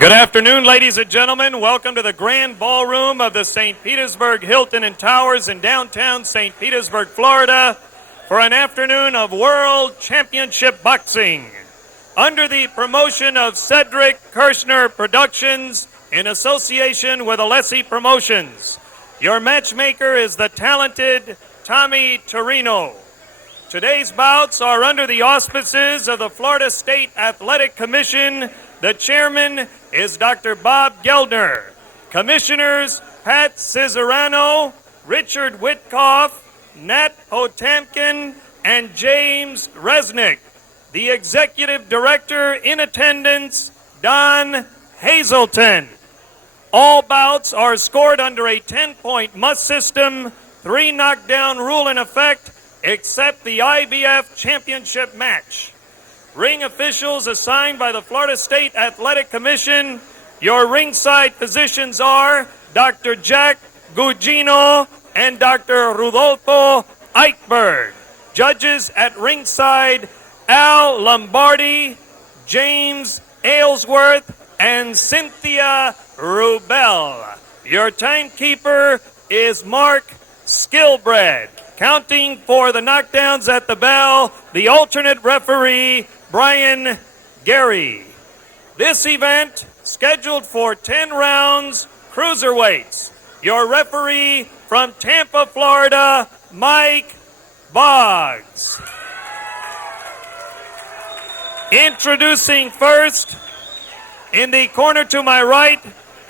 Good afternoon, ladies and gentlemen. Welcome to the Grand Ballroom of the St. Petersburg Hilton and Towers in downtown St. Petersburg, Florida, for an afternoon of World Championship Boxing. Under the promotion of Cedric Kirshner Productions in association with Alessi Promotions, your matchmaker is the talented Tommy Torino. Today's bouts are under the auspices of the Florida State Athletic Commission. The chairman is Dr. Bob Geldner. Commissioners Pat Cesarano, Richard Witkoff, Nat Potamkin, and James Resnick. The executive director in attendance, Don Hazelton. All bouts are scored under a 10-point must system, 3 knockdown rule in effect, except the IBF championship match. Ring officials assigned by the Florida State Athletic Commission. Your ringside physicians are Dr. Jack Gugino and Dr. Rudolfo Eichberg. Judges at ringside, Al Lombardi, James Aylesworth, and Cynthia Rubel. Your timekeeper is Mark Skilbred. Counting for the knockdowns at the bell, the alternate referee, Brian Gary. This event, scheduled for 10 rounds, cruiserweights. Your referee from Tampa, Florida, Mike Boggs. Introducing first, in the corner to my right,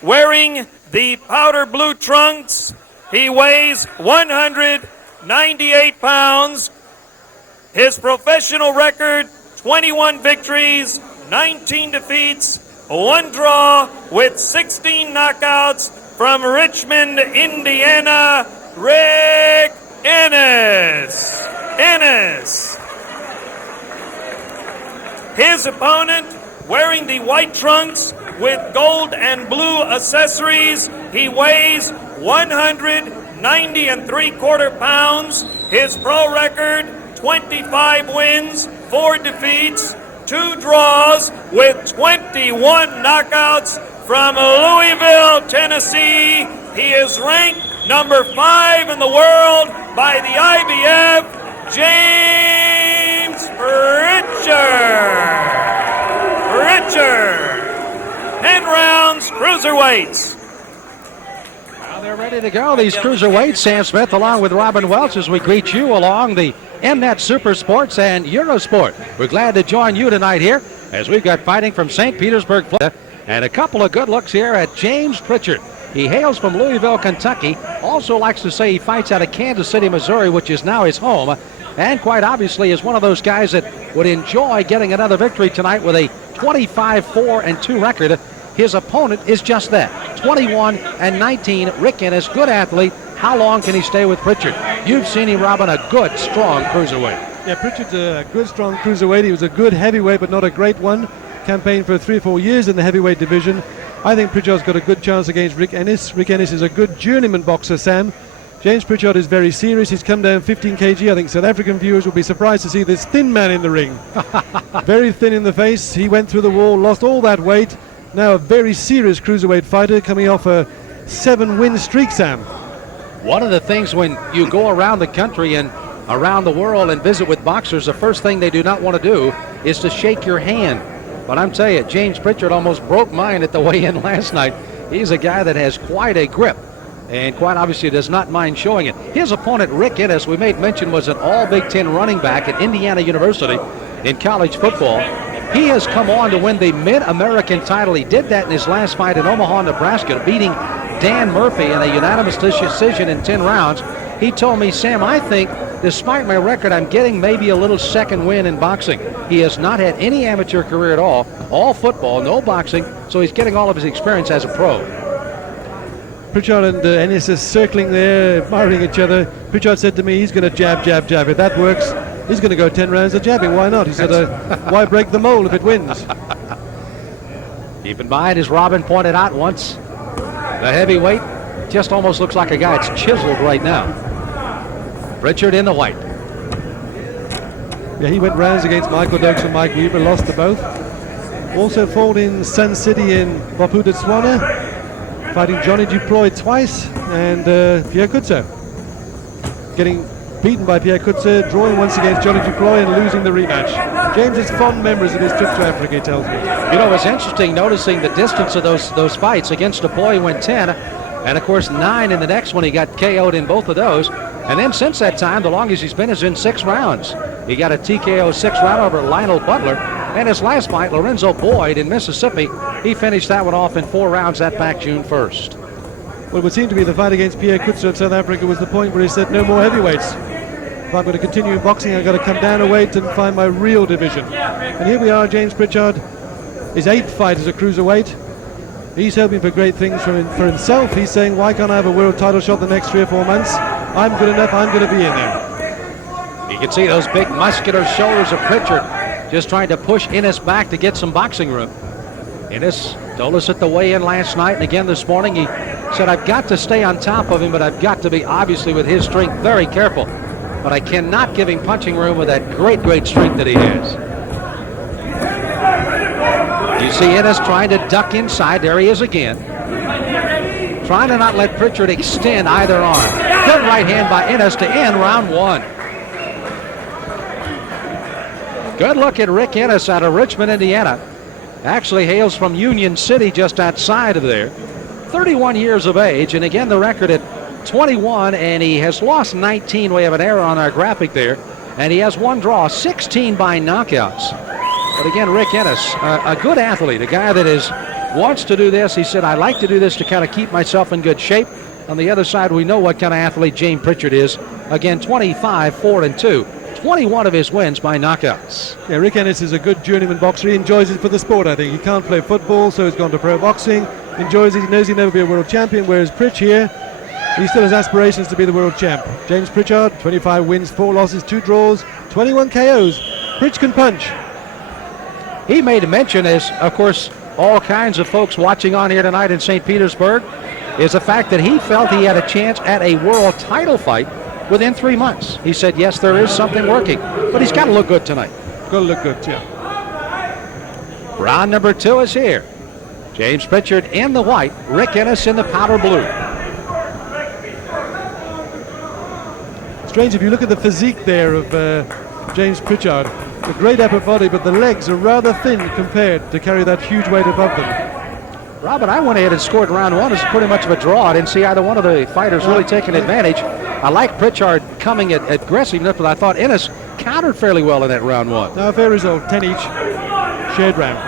wearing the powder blue trunks, he weighs 198 pounds. His professional record, 21 victories, 19 defeats, 1 draw with 16 knockouts from Richmond, Indiana, Rick Enis. His opponent, wearing the white trunks with gold and blue accessories, he weighs 190 3/4 pounds. His pro record, 25 wins, 4 defeats, 2 draws with 21 knockouts from Louisville, Tennessee. He is ranked number 5 in the world by the IBF, James Pritchard. 10 rounds, cruiserweights. They're ready to go, these cruiserweights. Sam Smith along with Robin Welch as we greet you along the Mnet Super Sports and Eurosport. We're glad to join you tonight here as we've got fighting from St. Petersburg, Florida, and a couple of good looks here at James Pritchard. He hails from Louisville, Kentucky. Also likes to say he fights out of Kansas City, Missouri, which is now his home. And quite obviously is one of those guys that would enjoy getting another victory tonight with a 25-4-2 record. His opponent is just that, 21-19. Rick Enis, good athlete. How long can he stay with Pritchard? You've seen him, Robin, a good, strong cruiserweight. Yeah, Pritchard's a good, strong cruiserweight. He was a good heavyweight, but not a great one. Campaigned for 3 or 4 years in the heavyweight division. I think Pritchard's got a good chance against Rick Enis. Rick Enis is a good journeyman boxer, Sam. James Pritchard is very serious. He's come down 15 kg. I think South African viewers will be surprised to see this thin man in the ring. Very thin in the face. He went through the wall, lost all that weight. Now a very serious cruiserweight fighter coming off a 7-win streak, Sam. One of the things when you go around the country and around the world and visit with boxers, the first thing they do not want to do is to shake your hand. But I'm telling you, James Pritchard almost broke mine at the weigh-in last night. He's a guy that has quite a grip and quite obviously does not mind showing it. His opponent, Rick Enis, we made mention, was an all-Big Ten running back at Indiana University in college football. He has come on to win the Mid-American title. He did that in his last fight in Omaha, Nebraska, beating Dan Murphy in a unanimous decision in 10 rounds. He told me, Sam, I think, despite my record, I'm getting maybe a little second win in boxing. He has not had any amateur career at all football, no boxing, so he's getting all of his experience as a pro. Pritchard and Enis are circling there, admiring each other. Pritchard said to me, he's going to jab, jab, jab. If that works, he's going to go 10 rounds of jabbing. Why not? He said, why break the mold if it wins? Keep in mind, as Robin pointed out once, the heavyweight just almost looks like a guy that's chiseled right now. Pritchard in the white. Yeah, he went rounds against Michael Dokes and Mike Weaver, lost to both. Also fought in Sun City in Botswana, fighting Johnny Duploy twice, and Pierre Coetzee. Getting beaten by Pierre Coetzee, drawing once against Johnny Duploy and losing the rematch. James has fond memories of his trip to Africa, he tells me. You know, it's interesting noticing the distance of those fights. Against Duploy he went 10, and of course 9 in the next one. He got KO'd in both of those. And then since that time, the longest he's been is in 6 rounds. He got a TKO 6-round over Lionel Butler. And his last fight, Lorenzo Boyd in Mississippi, he finished that one off in 4 rounds that back June 1st. Well, it would seem to be the fight against Pierre Coetzee of South Africa was the point where he said no more heavyweights. If I'm going to continue in boxing, I've got to come down a weight and find my real division. And here we are, James Pritchard, his 8th fight as a cruiserweight. He's hoping for great things for himself. He's saying, why can't I have a world title shot the next 3 or 4 months? I'm good enough, I'm going to be in there. You can see those big muscular shoulders of Pritchard just trying to push Enis back to get some boxing room. Enis told us at the weigh-in last night and again this morning, he said, I've got to stay on top of him, but I've got to be, obviously with his strength, very careful. But I cannot give him punching room with that great strength that he has. You see Enis trying to duck inside. There he is again. Trying to not let Pritchard extend either arm. Good right hand by Enis to end round 1. Good look at Rick Enis out of Richmond, Indiana. Actually hails from Union City, just outside of there. 31 years of age, and again the record at 21, and he has lost 19. We have an error on our graphic there, and he has 1 draw, 16 by knockouts. But again, Rick Enis, a good athlete, a guy that wants to do this. He said, I like to do this to kind of keep myself in good shape. On the other side, we know what kind of athlete James Pritchard is. Again, 25-4-2. 21 of his wins by knockouts. Yeah, Rick Enis is a good journeyman boxer. He enjoys it for the sport, I think. He can't play football, so he's gone to pro boxing. Enjoys it. He knows he'll never be a world champion, whereas Pritch here, he still has aspirations to be the world champ. James Pritchard, 25 wins, 4 losses, 2 draws, 21 KOs. Pritch can punch. He made a mention, as of course all kinds of folks watching on here tonight in St. Petersburg, is the fact that he felt he had a chance at a world title fight within 3 months. He said, yes, there is something working, but he's got to look good tonight. Got to look good, yeah. Round number 2 is here. James Pritchard in the white, Rick Enis in the powder blue. Strange, if you look at the physique there of James Pritchard, a great upper body, but the legs are rather thin compared to carry that huge weight above them. Robin, I went ahead and scored round 1. It's pretty much of a draw. I didn't see either one of the fighters really taking advantage. I like Pritchard coming at aggressiveness, but I thought Enis countered fairly well in that round 1. Now, fair result, 10 each, shared round.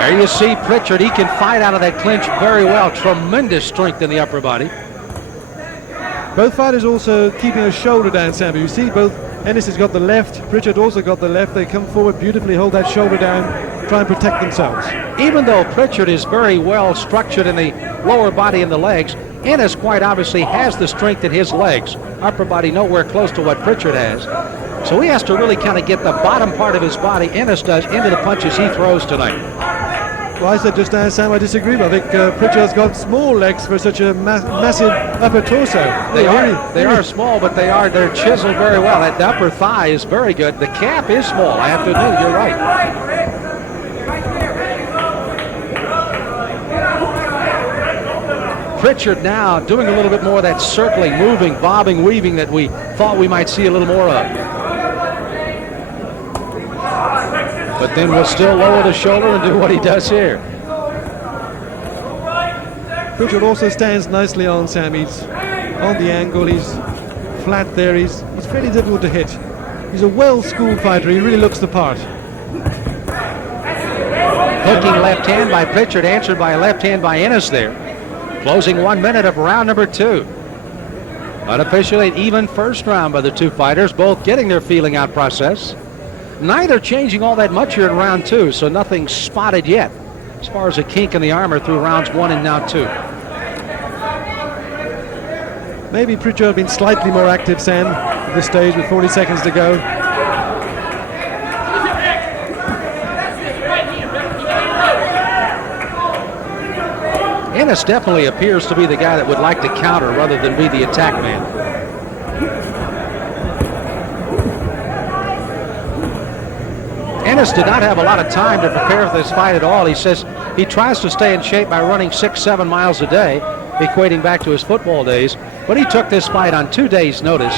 There you see Pritchard. He can fight out of that clinch very well. Tremendous strength in the upper body. Both fighters also keeping a shoulder down, Sam. You see both, Enis has got the left, Pritchard also got the left. They come forward beautifully, hold that shoulder down, try and protect themselves. Even though Pritchard is very well structured in the lower body and the legs, Enis quite obviously has the strength in his legs. Upper body nowhere close to what Pritchard has. So he has to really kind of get the bottom part of his body, Enis does, into the punches he throws tonight. Well, I said just now, Sam, I disagree. I think Pritchard's got small legs for such a massive upper torso. They are small, but they're chiseled very well. That upper thigh is very good. The calf is small, I have to admit, you're right. Pritchard now doing a little bit more of that circling, moving, bobbing, weaving that we thought we might see a little more of. But then we'll still lower the shoulder and do what he does here. Pritchard also stands nicely on Sam. He's on the angle, he's flat there, he's fairly difficult to hit. He's a well-schooled fighter, he really looks the part. Hooking left hand by Pritchard, answered by a left hand by Enis there. Closing 1 minute of round number 2. Unofficially an even first round by the two fighters, both getting their feeling out process. Neither changing all that much here in round 2, so nothing spotted yet as far as a kink in the armor through rounds 1 and now 2. Maybe Pritchard had been slightly more active, Sam, at this stage with 40 seconds to go. Enis definitely appears to be the guy that would like to counter rather than be the attack man. Enis did not have a lot of time to prepare for this fight at all. He says he tries to stay in shape by running 6-7 miles a day, equating back to his football days. But he took this fight on 2 days' notice.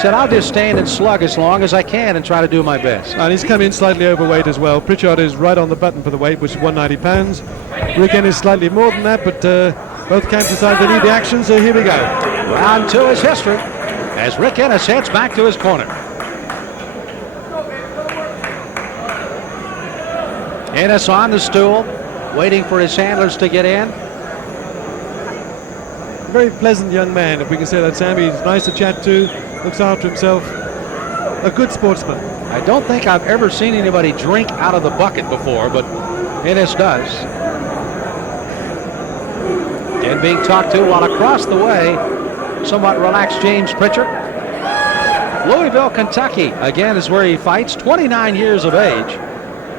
Said, I'll just stand and slug as long as I can and try to do my best. And he's come in slightly overweight as well. Pritchard is right on the button for the weight, which is 190 pounds. Rick Enis slightly more than that, but both camps decide they need the action, so here we go. Round 2 is history as Rick Enis heads back to his corner. Enis on the stool, waiting for his handlers to get in. Very pleasant young man, if we can say that, Sam. He's nice to chat to, looks after himself. A good sportsman. I don't think I've ever seen anybody drink out of the bucket before, but Enis does. And being talked to while across the way, somewhat relaxed James Pritchard. Louisville, Kentucky, again, is where he fights, 29 years of age.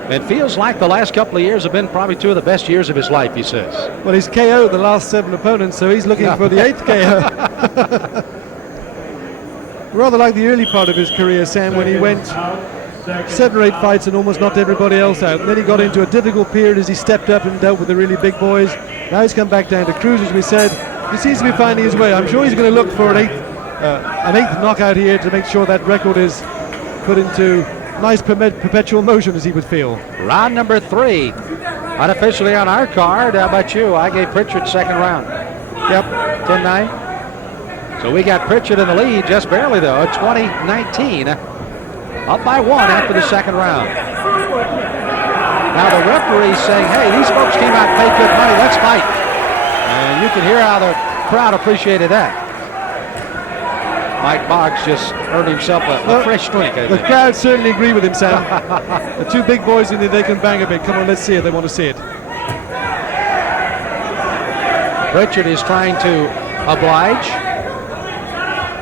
It feels like the last couple of years have been probably 2 of the best years of his life, he says. Well, he's KO'd the last 7 opponents, so he's looking for the 8th KO. Rather like the early part of his career, Sam, when he went 7 or 8 fights and almost knocked everybody else out. And then he got into a difficult period as he stepped up and dealt with the really big boys. Now he's come back down to cruise, as we said. He seems to be finding his way. I'm sure he's going to look for an eighth knockout here to make sure that record is put into nice perpetual motion, as he would feel. Round number 3, unofficially on our card. How about you? I gave Pritchard second round. Yep. 10-9. So we got Pritchard in the lead, just barely though, 20-19. Up by 1 after the second round. Now the referee's saying, hey, these folks came out and paid good money, let's fight. And you can hear how the crowd appreciated that. Mike Boggs just earned himself a fresh drink. The crowd certainly agree with him, Sam. The 2 big boys in there, they can bang a bit. Come on, let's see it. They want to see it. Pritchard is trying to oblige.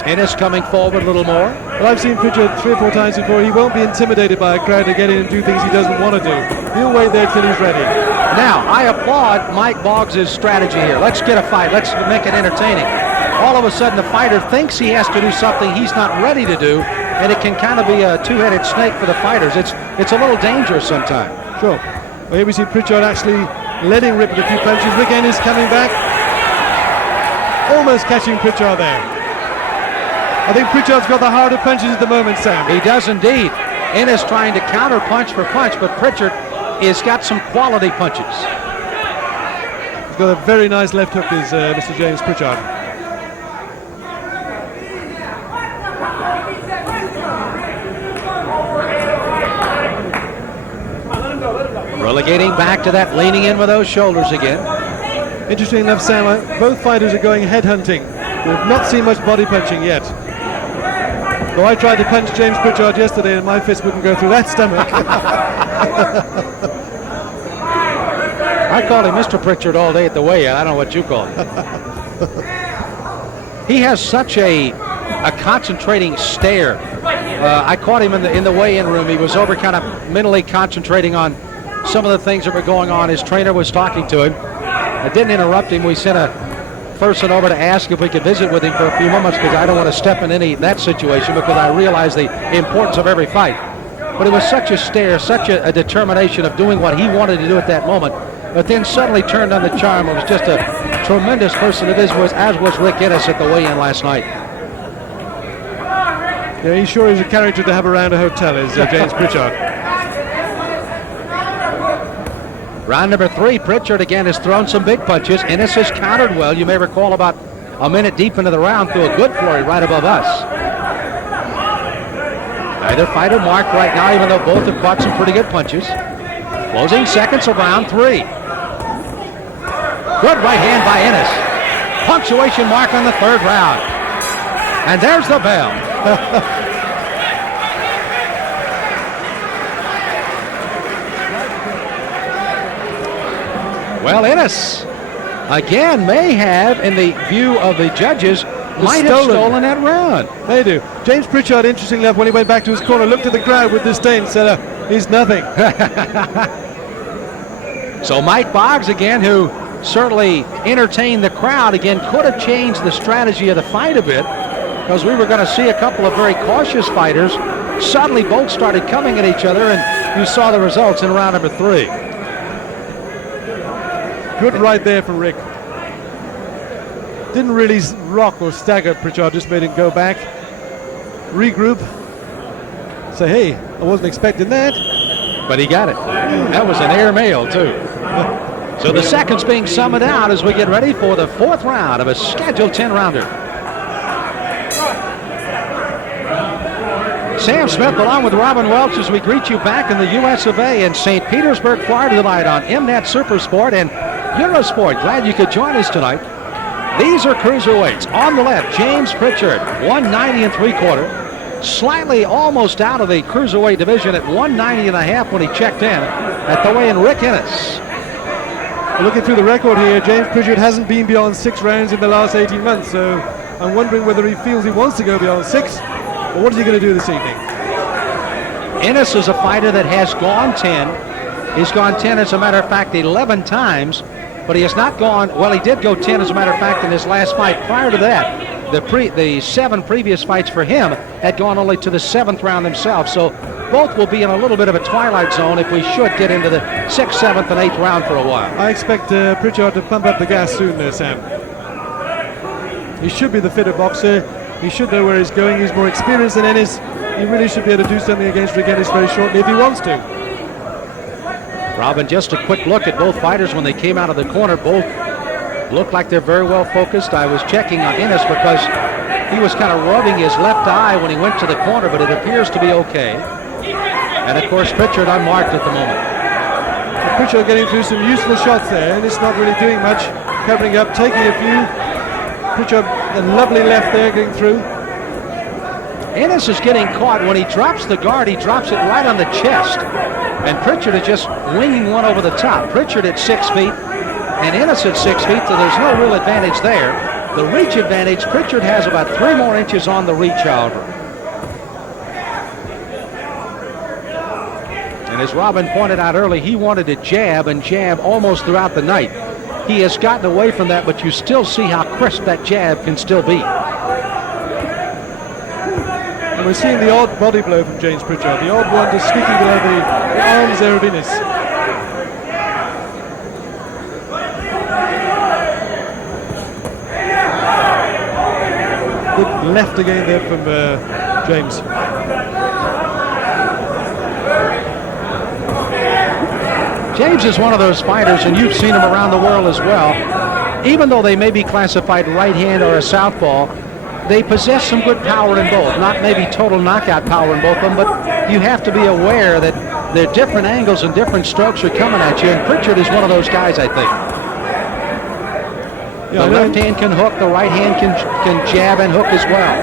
Enis coming forward a little more. Well, I've seen Pritchard 3 or 4 times before. He won't be intimidated by a crowd to get in and do things he doesn't want to do. He'll wait there till he's ready. Now, I applaud Mike Boggs' strategy here. Let's get a fight. Let's make it entertaining. All of a sudden, the fighter thinks he has to do something he's not ready to do, and it can kind of be a 2-headed snake for the fighters. It's a little dangerous sometimes. Sure. Well, here we see Pritchard actually letting rip with a few punches. Rick Enis coming back. Almost catching Pritchard there. I think Pritchard's got the harder punches at the moment, Sam. He does indeed. Enis trying to counter punch for punch, but Pritchard has got some quality punches. He's got a very nice left hook, is Mr. James Pritchard. Relegating back to that leaning in with those shoulders again. Interesting enough, Sam, both fighters are going headhunting. We've not seen much body punching yet. Though I tried to punch James Pritchard yesterday and my fist wouldn't go through that stomach. I called him Mr. Pritchard all day at the weigh-in. I don't know what you call him. He has such a concentrating stare. I caught him in the weigh-in room. He was over kind of mentally concentrating on some of the things that were going on. His trainer was talking to him. I didn't interrupt him. We sent a person over to ask if we could visit with him for a few moments because I don't want to step in that situation because I realize the importance of every fight. But it was such a stare, such a determination of doing what he wanted to do at that moment. But then suddenly turned on the charm. It was just a tremendous person, as was Rick Enis at the weigh-in last night. Yeah, he sure is a character to have around a hotel, is James Pritchard. Round number 3, Pritchard again has thrown some big punches. Enis has countered well. You may recall about a minute deep into the round threw a good flurry right above us. Neither fighter marked right now, even though both have caught some pretty good punches. Closing seconds of round 3. Good right hand by Enis. Punctuation mark on the 3rd round. And there's the bell. Well, Enis, again, may have, in the view of the judges, might have stolen that round. They do. James Pritchard, interestingly enough, when he went back to his corner, looked at the crowd with disdain, said, he's nothing. So Mike Boggs, again, who certainly entertained the crowd, again, could have changed the strategy of the fight a bit because we were going to see a couple of very cautious fighters suddenly both started coming at each other, and you saw the results in round number 3. Good right there from Rick. Didn't really rock or stagger Pritchard, just made him go back, regroup, say, hey, I wasn't expecting that. But he got it. That was an air mail, too. So the seconds being summoned out as we get ready for the 4th round of a scheduled 10-rounder. Sam Smith along with Robin Welch as we greet you back in the U.S. of A. in St. Petersburg, Florida tonight on MNet Supersport and Eurosport. Glad you could join us tonight. These are cruiserweights. On the left, James Pritchard, 190 3/4. Slightly almost out of the cruiserweight division at 190 1/2 when he checked in. At the weigh-in, Rick Enis. Looking through the record here, James Pritchard hasn't been beyond 6 rounds in the last 18 months, so I'm wondering whether he feels he wants to go beyond 6, or what is he going to do this evening? Enis is a fighter that has gone 10. He's gone 10, as a matter of fact, 11 times, but he has not gone, well, he did go 10, as a matter of fact, in his last fight. Prior to that, the 7 previous fights for him had gone only to the 7th round themselves, so both will be in a little bit of a twilight zone if we should get into the 6th, 7th, and 8th round for a while. I expect Pritchard to pump up the gas soon there, Sam. He should be the fitter boxer. He should know where he's going. He's more experienced than Enis. He really should be able to do something against Rick Enis very shortly if he wants to. Robin, just a quick look at both fighters when they came out of the corner. Both look like they're very well focused. I was checking on Enis because he was kind of rubbing his left eye when he went to the corner, but it appears to be okay. And of course, Pritchard unmarked at the moment. Pritchard getting through some useful shots there, and it's not really doing much. Covering up, taking a few. Pritchard, a lovely left there, getting through. Enis is getting caught. When he drops the guard, he drops it right on the chest. And Pritchard is just winging one over the top. Pritchard at 6 feet and Enis at 6 feet, so there's no real advantage there. The reach advantage, Pritchard has about 3 more inches on the reach, however. And as Robin pointed out early, he wanted to jab and jab almost throughout the night. He has gotten away from that, but you still see how crisp that jab can still be. And we're seeing the odd body blow from James Pritchard, the odd one just squeaking below the arms there of Enis. Good left again there from James. James is one of those fighters, and you've seen him around the world as well. Even though they may be classified right hand or a southpaw, they possess some good power in both. Not maybe total knockout power in both of them, but you have to be aware that there are different angles and different strokes are coming at you, and Pritchard is one of those guys, I think. The left hand can hook, the right hand can jab and hook as well,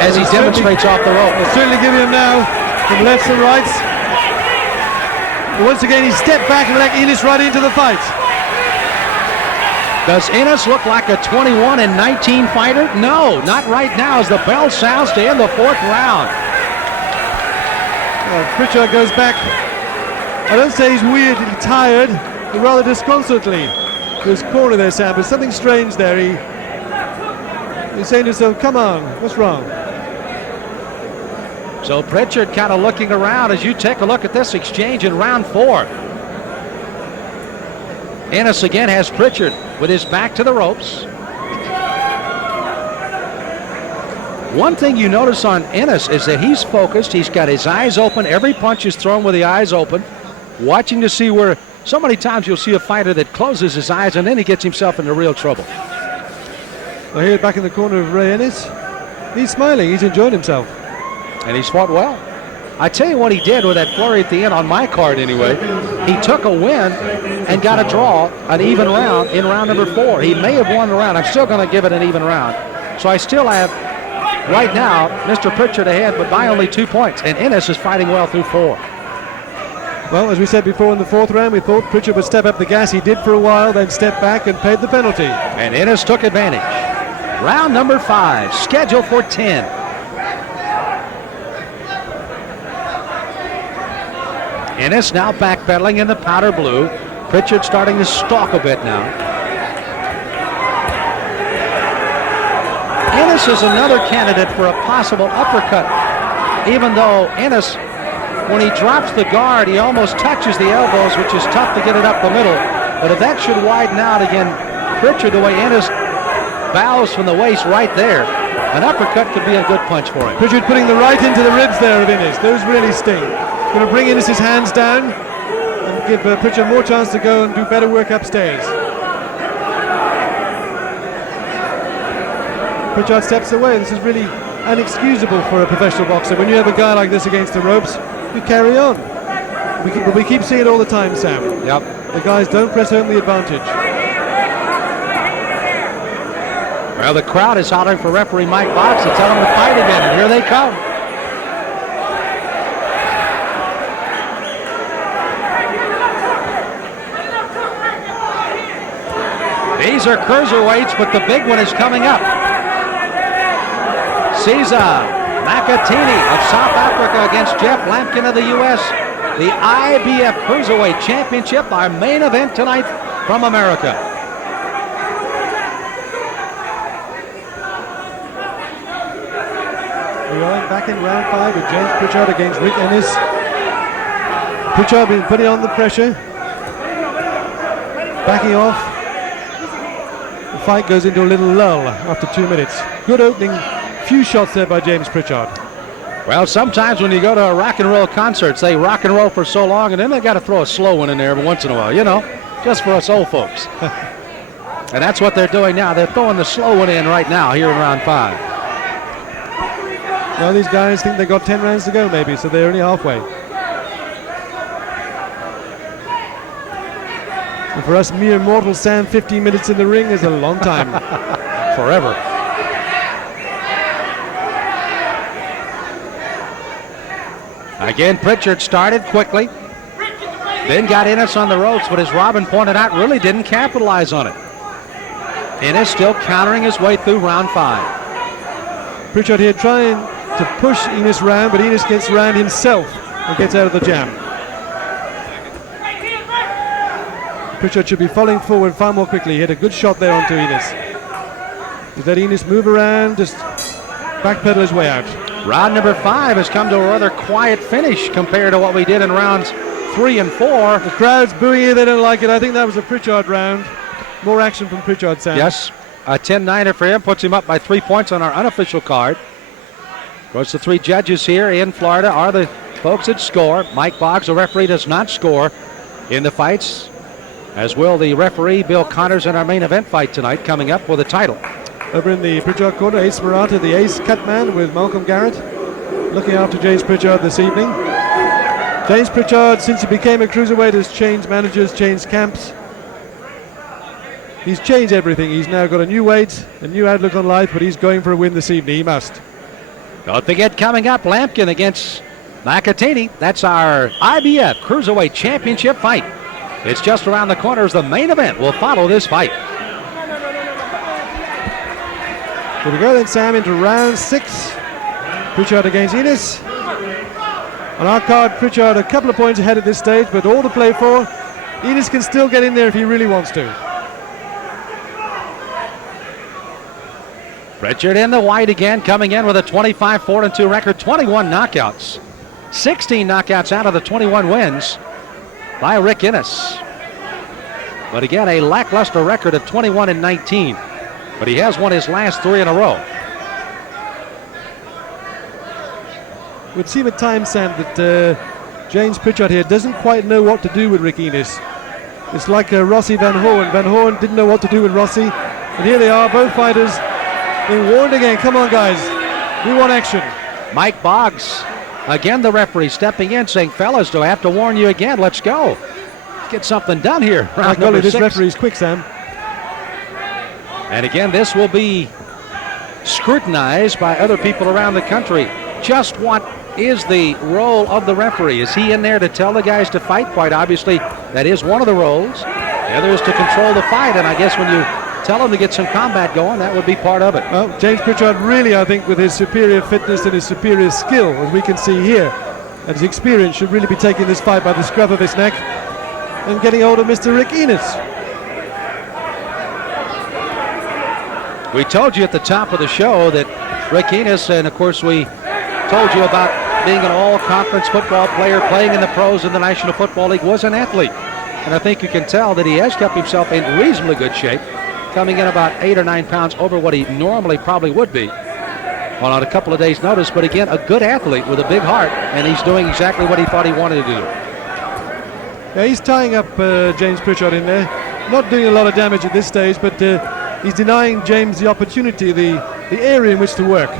as he demonstrates off the rope. They'll certainly give him now from lefts and rights. Once again, he stepped back and let Enis right into the fight. Does Enis look like a 21-19 fighter? No, not right now as the bell sounds to end the 4th round. Pritchard goes back. I don't say he's weirdly tired, but rather disconsolately to his corner there, Sam. But something strange there. He's saying to himself, come on, what's wrong? So Pritchard kind of looking around as you take a look at this exchange in round 4. Enis again has Pritchard with his back to the ropes. One thing you notice on Enis is that he's focused. He's got his eyes open. Every punch is thrown with the eyes open, watching to see where. So many times you'll see a fighter that closes his eyes and then he gets himself into real trouble. Well, here back in the corner of Ray Enis, he's smiling. He's enjoyed himself. And he's fought well. I tell you what he did with that flurry at the end on my card anyway. He took a win and got a draw, an even round in round number 4. He may have won the round. I'm still going to give it an even round. So I still have, right now, Mr. Pritchard ahead, but by only 2 points. And Enis is fighting well through 4. Well, as we said before in the 4th round, we thought Pritchard would step up the gas. He did for a while, then stepped back and paid the penalty. And Enis took advantage. Round number 5, scheduled for 10. Enis now backpedaling in the powder blue. Pritchard starting to stalk a bit now. Enis is another candidate for a possible uppercut even though Enis, when he drops the guard, he almost touches the elbows, which is tough to get it up the middle. But if that should widen out again, Pritchard, the way Enis bows from the waist right there, an uppercut could be a good punch for him. Pritchard putting the right into the ribs there of Enis. Those really sting. Going to bring Enis' hands down and give Pritchard more chance to go and do better work upstairs. Pritchard steps away. This is really inexcusable for a professional boxer. When you have a guy like this against the ropes, you carry on. But we keep seeing it all the time, Sam. Yep. The guys don't press home the advantage. Well, the crowd is hollering for referee Mike Boggs to tell him to fight again, and here they come. These are cruiserweights, but the big one is coming up. Cesar Makatini of South Africa against Jeff Lampkin of the U.S. The IBF Cruiserweight Championship, our main event tonight from America. We are back in round 5 with James Pritchard against Rick Enis. Pritchard been putting on the pressure. Backing off. The fight goes into a little lull after 2 minutes. Good opening few shots there by James Pritchard. Well, sometimes when you go to a rock and roll concert, they rock and roll for so long, and then they got to throw a slow one in there every once in a while, you know, just for us old folks. And that's what they're doing now. They're throwing the slow one in right now here in round 5. Well, these guys think they've got 10 rounds to go maybe, so they're only halfway. And for us mere mortals, Sam, 15 minutes in the ring is a long time. Forever. Again, Pritchard started quickly, then got Enis on the ropes, but as Robin pointed out, really didn't capitalize on it. Enis still countering his way through round 5. Pritchard here trying to push Enis round, but Enis gets round himself and gets out of the jam. Pritchard should be falling forward far more quickly. He had a good shot there onto Enis. He let Enis move around, just backpedal his way out. Round number 5 has come to a rather quiet finish compared to what we did in rounds 3 and 4. The crowd's booing it, they don't like it. I think that was a Pritchard round. More action from Pritchard, Sam. Yes, a 10-9er for him, puts him up by 3 points on our unofficial card. Of course, the 3 judges here in Florida are the folks that score. Mike Boggs, the referee, does not score in the fights, as will the referee, Bill Connors, in our main event fight tonight, coming up with a title. Over in the Pritchard corner, Ace Murata, the ace cut man with Malcolm Garrett, looking after James Pritchard this evening. James Pritchard, since he became a cruiserweight, has changed managers, changed camps. He's changed everything. He's now got a new weight, a new outlook on life, but he's going for a win this evening. He must. Don't forget, coming up, Lampkin against Makatini. That's our IBF Cruiserweight Championship fight. It's just around the corner as the main event will follow this fight. Here we go then, Sam, into round 6. Pritchard against Enis. On our card, Pritchard a couple of points ahead at this stage, but all to play for. Enis can still get in there if he really wants to. Pritchard in the white again, coming in with a 25-4-2 record, 21 knockouts. 16 knockouts out of the 21 wins by Rick Enis. But again, a lackluster record of 21-19. But he has won his last 3 in a row. It would seem at times, Sam, that James Pritchard here doesn't quite know what to do with Rick Enis. It's like Rossi Van Hoorn. Van Hoorn didn't know what to do with Rossi. And here they are, both fighters being warned again. Come on, guys. We want action. Mike Boggs, again the referee, stepping in, saying, fellas, do I have to warn you again? Let's go. Get something done here. My golly, this referee's quick, Sam. And again, this will be scrutinized by other people around the country. Just what is the role of the referee? Is he in there to tell the guys to fight? Quite obviously, that is one of the roles. The other is to control the fight, and I guess when you tell him to get some combat going, that would be part of it. Well, James Pritchard really, I think, with his superior fitness and his superior skill, as we can see here, and his experience, should really be taking this fight by the scruff of his neck and getting hold of Mr. Rick Enis. We told you at the top of the show that Rick Enis, and of course we told you about being an all-conference football player, playing in the pros in the National Football League, was an athlete. And I think you can tell that he has kept himself in reasonably good shape, coming in about 8 or 9 pounds over what he normally probably would be on a couple of days' notice. But again, a good athlete with a big heart, and he's doing exactly what he thought he wanted to do. Yeah, he's tying up James Pritchard in there. Not doing a lot of damage at this stage, but he's denying James the opportunity, the area in which to work.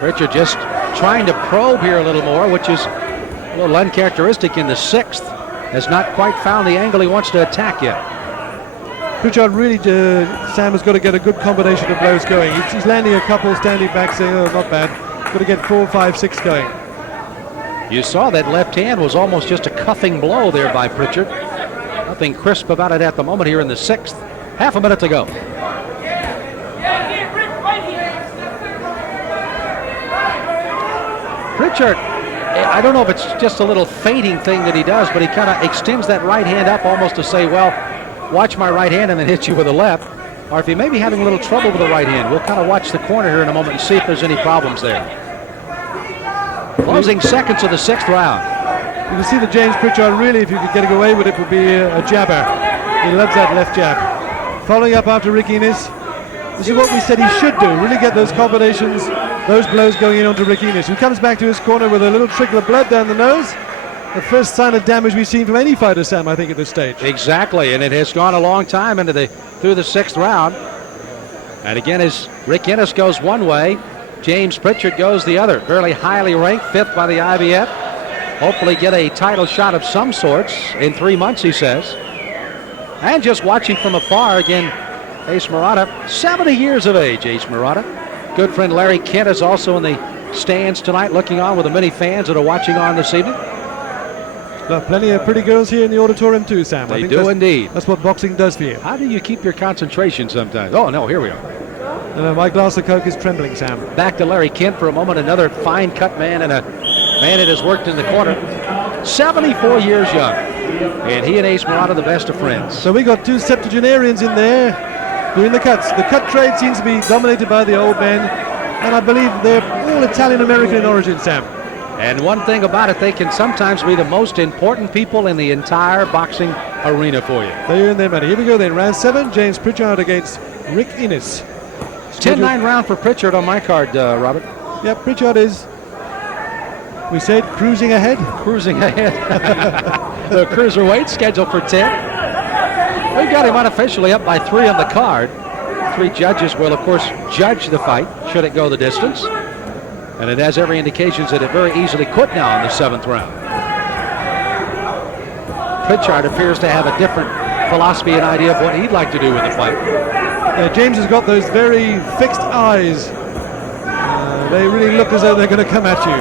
Pritchard just trying to probe here a little more, which is a little uncharacteristic in the 6th. Has not quite found the angle he wants to attack yet. Pritchard really, Sam, has got to get a good combination of blows going. He's landing a couple, standing back, saying, oh, not bad. Got to get 4, 5, 6 going. You saw that left hand was almost just a cuffing blow there by Pritchard. Nothing crisp about it at the moment here in the 6th. Half a minute to go. Pritchard, I don't know if it's just a little feinting thing that he does, but he kind of extends that right hand up almost to say, well, watch my right hand and then hit you with the left. Or if he may be having a little trouble with the right hand, we'll kind of watch the corner here in a moment and see if there's any problems there. Closing seconds of the 6th round. You can see that James Pritchard really, if you could get away with it, would be a jabber. He loves that left jab. Following up after Rick Enis. This is what we said he should do, really get those combinations, those blows going in onto Rick Enis, who comes back to his corner with a little trickle of blood down the nose. The first sign of damage we've seen from any fighter, Sam, I think, at this stage. Exactly, and it has gone a long time through the 6th round. And again, as Rick Enis goes one way, James Pritchard goes the other. Fairly highly ranked, 5th by the IBF. Hopefully get a title shot of some sorts in 3 months, he says. And just watching from afar again, Ace Murata, 70 years of age, Ace Murata. Good friend Larry Kent is also in the stands tonight, looking on with the many fans that are watching on this evening. Well, plenty of pretty girls here in the auditorium too, Sam. They do indeed. That's what boxing does for you. How do you keep your concentration sometimes? Oh, no, here we are. My glass of Coke is trembling, Sam. Back to Larry Kent for a moment, another fine-cut man and a man that has worked in the corner. 74 years young, and he and Ace Murata the best of friends. So we got 2 septuagenarians in there doing the cuts. The cut trade seems to be dominated by the old men, and I believe they're all Italian-American in origin, Sam. And one thing about it, they can sometimes be the most important people in the entire boxing arena for you. They earn their money. Here we go then, round 7, James Pritchard against Rick Enis. 10-9 round for Pritchard on my card, Robert. Yeah, Pritchard is, we said, cruising ahead. Cruising ahead. The cruiserweight scheduled for 10. We've got him unofficially up by 3 on the card. 3 judges will, of course, judge the fight, should it go the distance. And it has every indication that it very easily could now in the 7th round. Pritchard appears to have a different philosophy and idea of what he'd like to do with the fight. James has got those very fixed eyes. They really look as though they're going to come at you.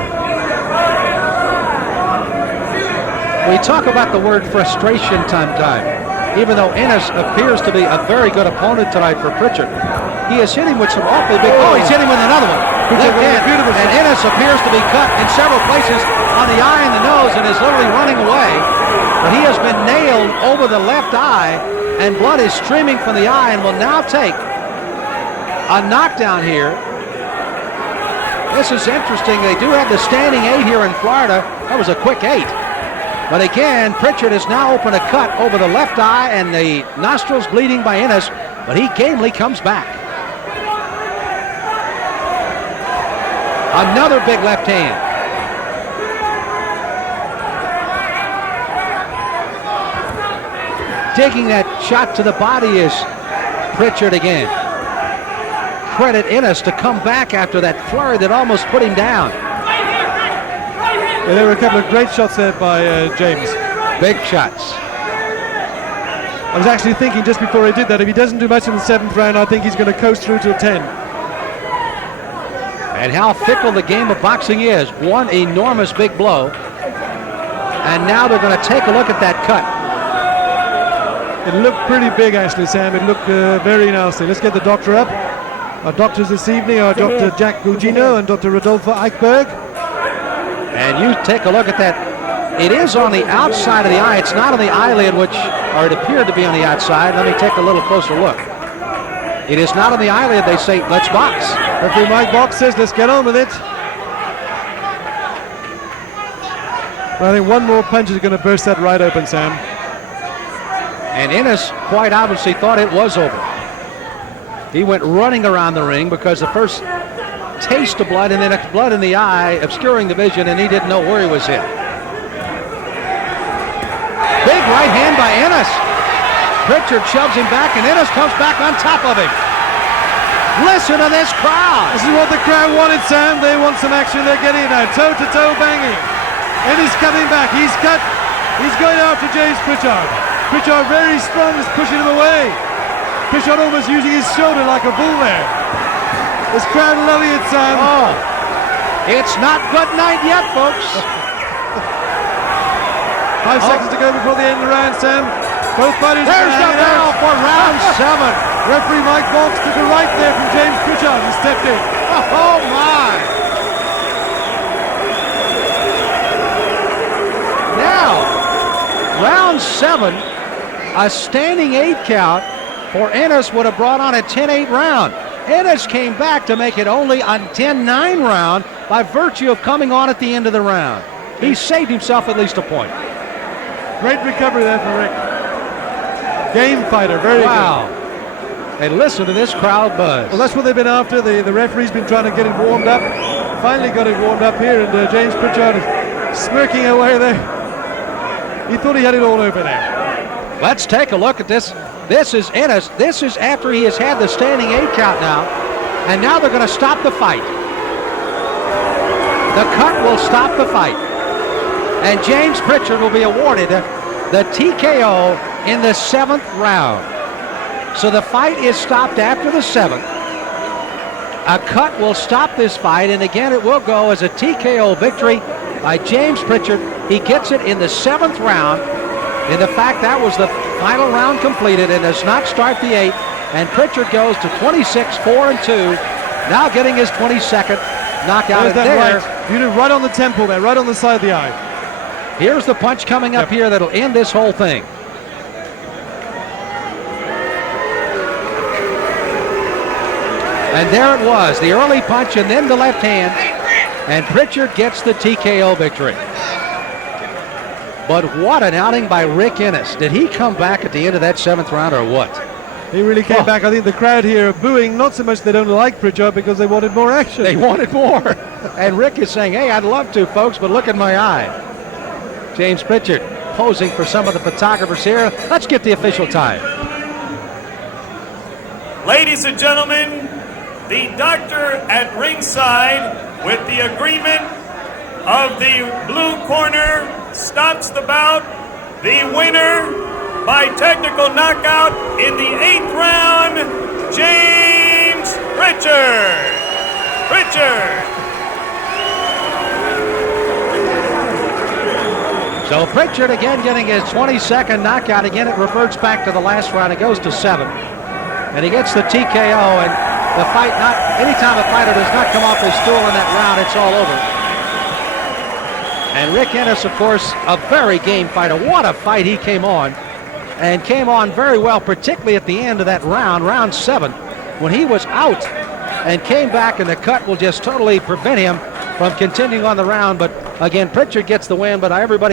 We talk about the word frustration sometimes. Even though Enis appears to be a very good opponent tonight for Pritchard, he has hit him with some awfully big... Oh, he's hit him with another one. Left hand, and Enis appears to be cut in several places on the eye and the nose and is literally running away. But he has been nailed over the left eye, and blood is streaming from the eye and will now take a knockdown here. This is interesting. They do have the standing 8 here in Florida. That was a quick 8. But again, Pritchard has now opened a cut over the left eye and the nostrils bleeding by Enis, but he gamely comes back. Another big left hand. Taking that shot to the body is Pritchard again. Credit Enis to come back after that flurry that almost put him down. Yeah, there were a couple of great shots there by James. Big shots. I was actually thinking just before he did that, if he doesn't do much in the 7th round, I think he's going to coast through till 10. And how fickle the game of boxing is. One enormous big blow. And now they're going to take a look at that cut. It looked pretty big, actually, Sam. It looked very nasty. Let's get the doctor up. Our doctors this evening are Dr. Jack Gugino and Dr. Rodolfo Eichberg. And you take a look at that. It is on the outside of the eye. It's not on the eyelid, or it appeared to be on the outside. Let me take a little closer look. It is not on the eyelid. They say, let's box. Referee Mike Box says, let's get on with it. But I think one more punch is going to burst that right open, Sam. And Enis quite obviously thought it was over. He went running around the ring because the first taste of blood and then blood in the eye obscuring the vision, and he didn't know where he was hit. Big right hand by Enis. Pritchard shoves him back, and Enis comes back on top of him. Listen to this crowd. This is what the crowd wanted, Sam. They want some action. They're getting it now. Toe-to-toe banging. Enis coming back. He's cut. He's going after James Pritchard. Pritchard very strong, is pushing him away. Pritchard almost using his shoulder like a bull there. This crowd loving it, Sam. Oh, it's not good night yet, folks. 5 seconds to go before the end of the round, Sam. Both fighters. There's the bell for round 7. Referee Mike Box took a right there from James Pritchard and stepped in. Oh my! Now, round 7, a standing 8 count for Enis would have brought on a 10-8 round. Enis came back to make it only a 10-9 round by virtue of coming on at the end of the round. He saved himself at least a point. Great recovery there for Rick. Game fighter, very good. Wow. And listen to this crowd buzz. Well, that's what they've been after. The referee's been trying to get it warmed up. Finally got it warmed up here, and James Pritchard is smirking away there. He thought he had it all over there. Let's take a look at this. This is Enis. This is after he has had the standing 8 count now. And now they're going to stop the fight. The cut will stop the fight. And James Pritchard will be awarded the TKO in the 7th round. So the fight is stopped after the 7th. A cut will stop this fight, and again it will go as a TKO victory by James Pritchard. He gets it in the 7th round. In the fact that was the final round completed and does not start the 8th. And Pritchard goes to 26-4-2, now getting his 22nd knockout. There's that right. You did right on the temple there, right on the side of the eye. Here's the punch coming up here that'll end this whole thing. And there it was, the early punch and then the left hand. And Pritchard gets the TKO victory. But what an outing by Rick Enis. Did he come back at the end of that 7th round or what? He really came back. I think the crowd here are booing, not so much they don't like Pritchard because they wanted more action. They wanted more. And Rick is saying, hey, I'd love to, folks, but look at my eye. James Pritchard posing for some of the photographers here. Let's get the official time. Ladies and gentlemen, the doctor at ringside, with the agreement of the blue corner, stops the bout. The winner by technical knockout in the 8th round, James Pritchard. So Pritchard again getting his 22nd knockout. Again, it reverts back to the last round. It goes to 7. And he gets the TKO, and the fight, not anytime a fighter does not come off his stool in that round, it's all over. And Rick Enis, of course, a very game fighter. What a fight he came on. And came on very well, particularly at the end of that round, round 7, when he was out and came back, and the cut will just totally prevent him from continuing on the round. But again, Pritchard gets the win, but everybody